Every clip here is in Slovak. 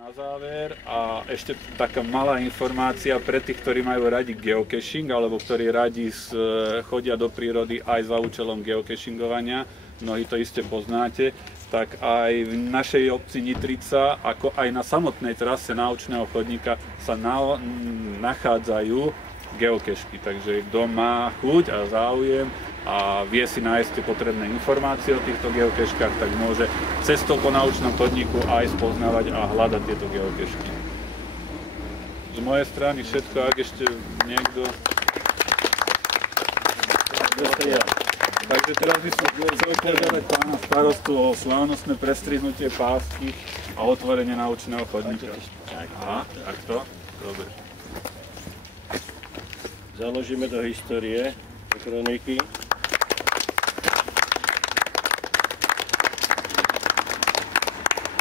Na záver a ešte taká malá informácia pre tých, ktorí majú radi geocaching alebo ktorí radi chodia do prírody aj za účelom geocachingovania, mnohí to iste poznáte, tak aj v našej obci Nitrica, ako aj na samotnej trase naučného chodníka sa nachádzajú geocacheky. Takže kto má chuť a záujem a vie si nájsť tie potrebné informácie o týchto geocachkách, tak môže cestou po naučnom chodníku aj spoznávať a hľadať tieto geocachky. Z mojej strany všetko, ak ešte niekto... Takže teraz by som chcel požiadať pána starostu o slávnostné prestrihnutie pásky a otvorenie naučného chodníka. Aha, takto? Dobre. Založíme do histórie, do kroniky.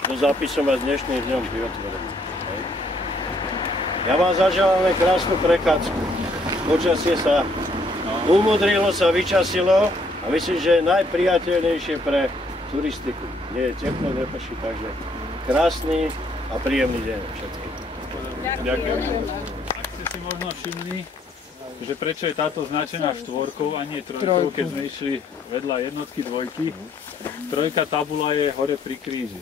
Do zápisom vás dnešným dňom pri otvorení. Ja vám zaželáme krásnu prechádzku. Počasie sa umudrilo, sa vyčasilo a myslím, že je najpriateľnejšie pre turistiku. Nie je teplo, neprší, takže krásny a príjemný deň všetkým. Ďakujem. Ak ste si možno všimli, že prečo je táto značená štvorkou a nie trojkou, keď sme išli vedľa jednotky, dvojky. Trojka tabula je hore pri kríži,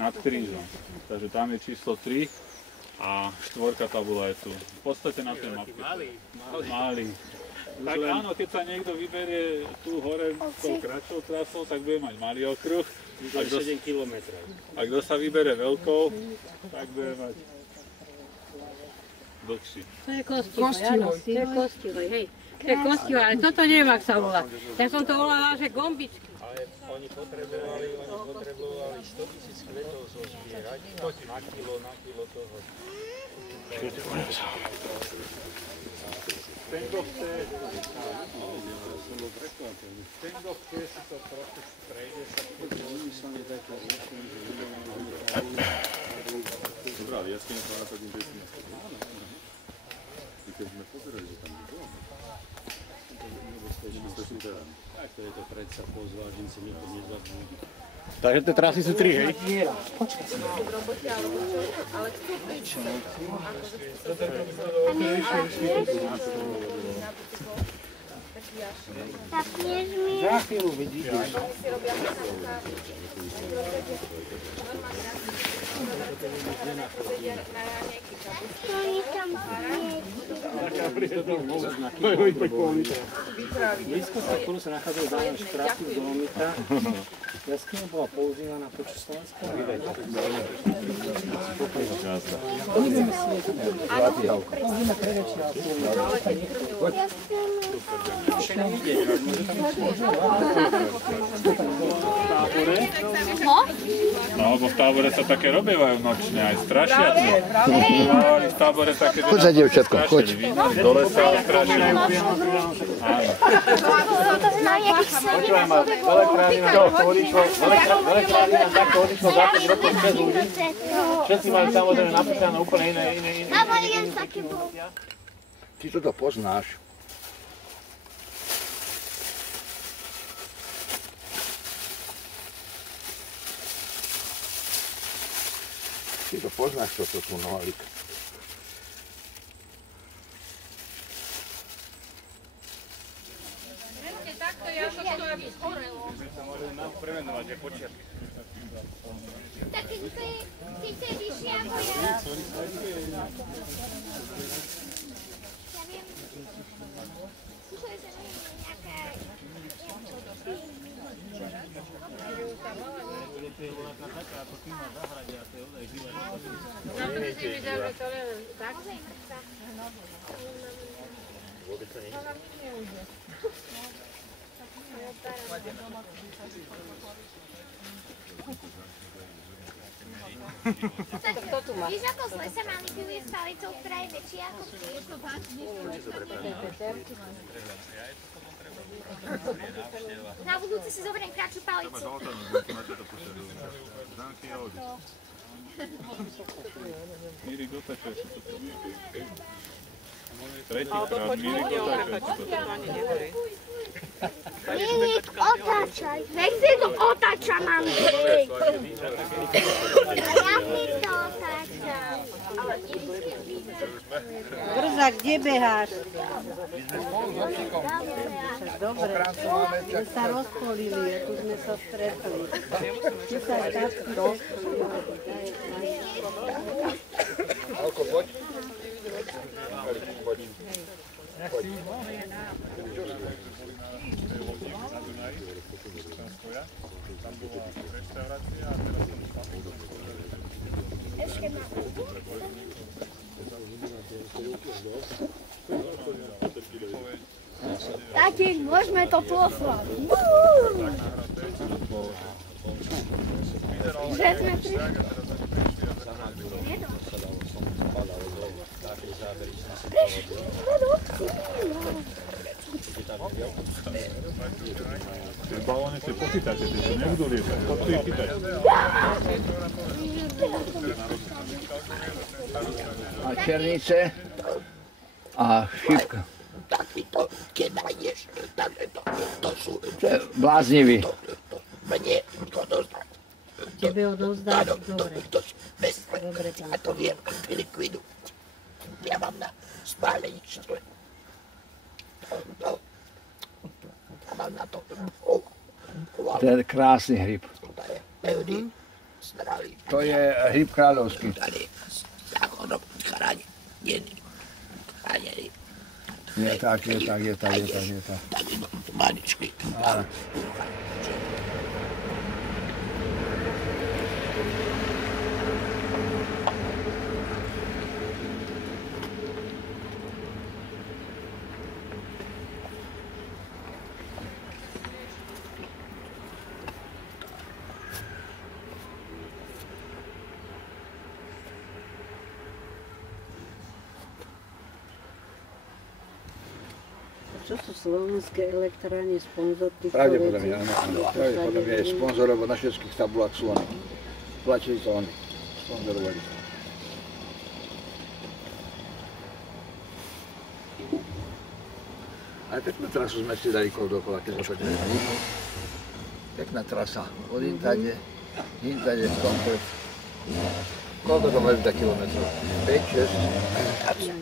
nad krížom. Takže tam je číslo 3 a štvorka tabula je tu. V podstate na tej mapke. Malý. Tak áno, keď sa niekto vyberie tu hore tou kratšou trasou, tak bude mať malý okruh. A 7 km. A kto sa vybere veľkou, tak bude mať dlhší. To je kostihoj, hej. To je kostihoj, ale toto neviem, ak sa volá. Ja som to volala, že gombičky. Ale oni potrebovali 100 000 kvetov zozbierať na kilo toho. Ten, kto chce si to trochu prejde, sa Dobrá, jaskina sa nasadím bez miesta. Keď sme pozerali, že tam je bolo. Tak to je to predsa pozvať, že si niekto nezabudí. Takže tie trasy sú 3, hej? Počkaj si. Ale chcú prísť. Zapneš mi. Za chvíľu vidíte. Oni tam Blízko sa spolu sa nachádzajú dále štrafy z Dolomita. Jaskyňa bola používaná počas Slovenského vývedu. No, lebo v tábore sa také robievajú nočne, aj strašiaci. V tábore také... Choď za dievčatko, choď. Do lesa a strašili. Elektrárina takto odišlo za 5 rokov bez ľudí. Všetci majú samozrejme napísané úplne iné. Ty toto poznáš. Ty to poznáš, toto tu nohalik. Takto ja to tu, aby zhorelo. Premenovať je počiatky. Tak ty chceš vyššie ako ja. Ja viem. Čo je to nejaká... Na to by si videl, že to len tak. Vôbec to nie. Víš, ako zle sa manipuluje s palicou, ktorá je väčšia ako príliš? Na budúce si zoberiem kratšiu palicu. Mírik, dotačaj si to. Tretíkrát Mírik, dotačaj si to. Mírik, otáčaj. Nech si to otáča, mami. Ja si to otáčam. Brza, kde beháš? Dobre, my sa rozpolili, ako sme sa stretli. My sa táčky rozpolili. Alko, poď. Poď. Poď. Tam bola reštaurácia a teraz som Ešte má. Tati, môžeme to poslať. Že sme Tie balóny si pochytáte, ty to nebudú lietať, poď si ich chytať. A černice a šipka. Takýto, keď nájdeš, to sú... To je bláznivý. Mne to dostať. Tebe odovzdáš? Dobre. Dobre, a to viem, likvidu. Ja mám na spáleničstve. Mám na to. To je krásny hryb. To je hryb kráľovský. Zákonom chránený. Je tak. Tak maličký. Čo sú slovenské elektrárne sponzor týchto Pravdepodobne, vecí? áno. Pravdepodobne je sponzor, lebo na všetkých tabulách sú oni. Platili to oni. Sponzorovali. Ale peknú trasu sme si dali kol dokola, keď sme chodili. Pekná trasa. Od Intade komplet. Koľko to bude za kilometrov? 5, 6?